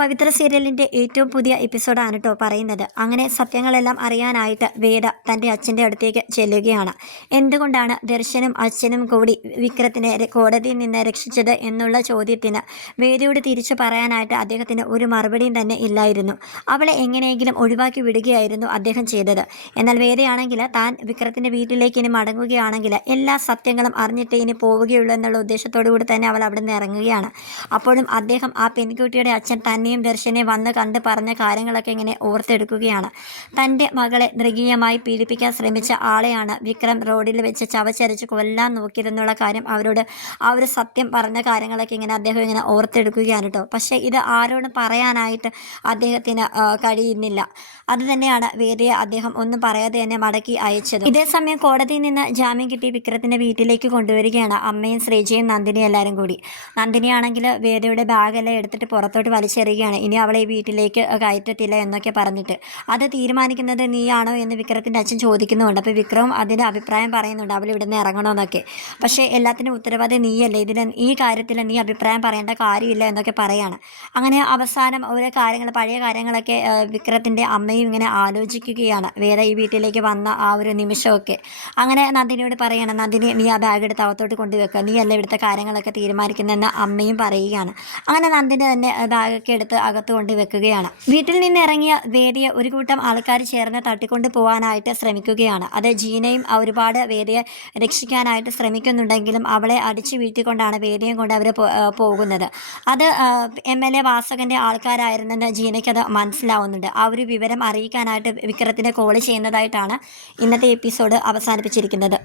പവിത്ര സീരിയലിന്റെ ഏറ്റവും പുതിയ എപ്പിസോഡാണ് കേട്ടോ പറയുന്നത്. അങ്ങനെ സത്യങ്ങളെല്ലാം അറിയാനായിട്ട് വേദ തന്റെ അച്ഛന്റെ അടുത്തേക്ക് ചെല്ലുകയാണ്. എന്തുകൊണ്ടാണ് ദർശനും അച്ഛനും കൂടി വിക്രത്തിനെ കോടതിയിൽ നിന്ന് രക്ഷിച്ചത് എന്നുള്ള ചോദ്യത്തിന് വേദയോട് തിരിച്ചു പറയാനായിട്ട് അദ്ദേഹത്തിന് ഒരു മറുപടിയും തന്നെ ഇല്ലായിരുന്നു. അവളെ എങ്ങനെയെങ്കിലും ഒഴിവാക്കി വിടുകയായിരുന്നു അദ്ദേഹം ചെയ്തത്. എന്നാൽ വേദയാണെങ്കിൽ താൻ വിക്രത്തിന്റെ വീട്ടിലേക്ക് ഇനി മടങ്ങുകയാണെങ്കിൽ എല്ലാ സത്യങ്ങളും അറിഞ്ഞിട്ട് ഇനി പോവുകയുള്ളൂ എന്നുള്ള ഉദ്ദേശത്തോടു കൂടി തന്നെ അവൾ അവിടെ നിന്ന് ഇറങ്ങുകയാണ്. അപ്പോഴും അദ്ദേഹം ആ പെൺകുട്ടിയുടെ അച്ഛൻ തന്നെയും ദർശനെ വന്ന് കണ്ട് പറഞ്ഞ കാര്യങ്ങളൊക്കെ ഇങ്ങനെ ഓർത്തെടുക്കുകയാണ്. തന്റെ മകളെ മൃഗീയമായി പീഡിപ്പിക്കാൻ ശ്രമിച്ച ആളെയാണ് വിക്രം റോഡിൽ വെച്ച് ചവച്ചരച്ച് കൊല്ലാൻ നോക്കിയതെന്നുള്ള കാര്യം അവരോട് ആ ഒരു സത്യം പറഞ്ഞ കാര്യങ്ങളൊക്കെ ഇങ്ങനെ അദ്ദേഹം ഇങ്ങനെ ഓർത്തെടുക്കുകയാണ് കേട്ടോ. പക്ഷേ ഇത് ആരോടും പറയാനായിട്ട് അദ്ദേഹത്തിന് കഴിയുന്നില്ല. അതുതന്നെയാണ് വേദിയെ അദ്ദേഹം ഒന്നും പറയാതെ തന്നെ മടക്കി അയച്ചത്. ഇതേസമയം കോടതിയിൽ നിന്ന് ജാമ്യം കിട്ടി വിക്രത്തിന്റെ വീട്ടിലേക്ക് കൊണ്ടുവരികയാണ് അമ്മയും ശ്രീജയും നന്ദിനിയും എല്ലാവരും കൂടി. നന്ദിനിയാണെങ്കിൽ വേദയുടെ ബാഗെല്ലാം എടുത്തിട്ട് പുറത്തോട്ട് വലിച്ചെറിയുകയാണ് ഇനി അവളെ ഈ വീട്ടിലേക്ക് കയറ്റത്തില്ല എന്നൊക്കെ പറഞ്ഞിട്ട്. അത് തീരുമാനിക്കുന്നത് നീയാണോ എന്ന് വിക്രത്തിന്റെ അച്ഛൻ ചോദിക്കുന്നുണ്ട് അപ്പോൾ വിക്രവും അതിന്റെ അഭിപ്രായം പറയുന്നുണ്ട് അവൾ ഇവിടുന്ന് ഇറങ്ങണമെന്നൊക്കെ പക്ഷേ എല്ലാത്തിനും ഉത്തരവാദി നീയല്ലേ? ഇതിൽ ഈ കാര്യത്തിൽ നീ അഭിപ്രായം പറയേണ്ട കാര്യമില്ല എന്നൊക്കെ പറയാണ്. അങ്ങനെ അവസാനം ഓരോ കാര്യങ്ങൾ പഴയ കാര്യങ്ങളൊക്കെ വിക്രത്തിന്റെ അമ്മയും ഇങ്ങനെ ആലോചിക്കുകയാണ് വേറെ ഈ വീട്ടിലേക്ക് വന്ന ആ ഒരു നിമിഷമൊക്കെ. അങ്ങനെ നന്ദിനിയോട് പറയണം നന്ദിനി നീ ആ ബാഗ് എടുത്ത് അകത്തോട്ട് കൊണ്ടുവെക്കുക നീ അല്ല ഇവിടുത്തെ കാര്യങ്ങളൊക്കെ തീരുമാനിക്കുന്നതെന്ന് അമ്മയും പറയുകയാണ്. അങ്ങനെ നന്ദിനി തന്നെ ബാഗൊക്കെ എടുത്ത് അകത്ത് കൊണ്ട് വെക്കുകയാണ്. വീട്ടിൽ നിന്ന് ഇറങ്ങിയ വേദിയെ ഒരു കൂട്ടം ആൾക്കാർ ചേർന്ന് തട്ടിക്കൊണ്ട് പോകാനായിട്ട് ശ്രമിക്കുകയാണ്. അത് ജീനയും ഒരുപാട് വേദിയെ രക്ഷിക്കാനായിട്ട് ശ്രമിക്കുന്നുണ്ടെങ്കിലും അവളെ അടിച്ചു വീഴ്ത്തിക്കൊണ്ടാണ് വേദിയും കൊണ്ട് അവർ പോകുന്നത്. അത് എം എൽ എ വാസകന്റെ ആൾക്കാരായിരുന്നെന്ന് ജീനയ്ക്ക് അത് മനസ്സിലാവുന്നുണ്ട്. ആ ഒരു വിവരം അറിയിക്കാനായിട്ട് വിക്രത്തിനെ കോൾ ചെയ്യുന്നതായിട്ടാണ് ഇന്നത്തെ എപ്പിസോഡ് അവസാനിപ്പിച്ചിരിക്കുന്നത്.